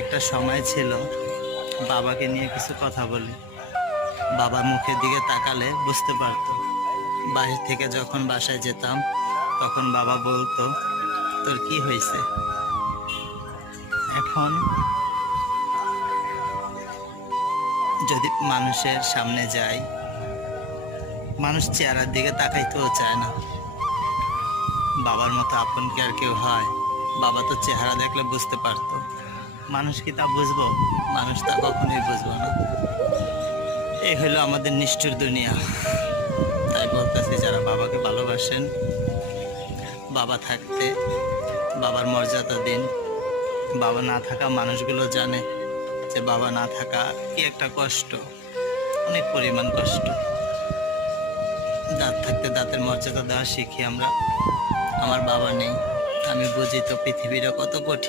একটা সময় ছিল বাবাকে নিয়ে কিছু কথা বলি। বাবার মুখের দিকে তাকালে বুঝতে পারতো। বাহির থেকে যখন বাসায় যেতাম তখন বাবা বলতো, তোর কি হয়েছে? এখন যদি মানুষের সামনে যাই, মানুষ চেহারার দিকে তাকাইতেও চায় না। বাবার মতো আপন কি আর কেউ হয়? বাবা তো চেহারা দেখলে বুঝতে পারতো। মানুষ কি তা বুঝবো? মানুষ তা কখনোই বুঝবো না। এই হলো আমাদের নিষ্ঠুর দুনিয়া। তাই বলতেছি, যারা বাবাকে ভালোবাসেন, বাবা থাকতে বাবার মর্যাদা দিন। বাবা না থাকা মানুষগুলো জানে যে বাবা না থাকা কি একটা কষ্ট, অনেক পরিমাণ কষ্ট। দাঁত থাকতে দাঁতের মর্যাদা দেওয়া শিখি আমরা। আমার বাবা নেই, আমি বুঝি তো পৃথিবীটা কত কঠিন।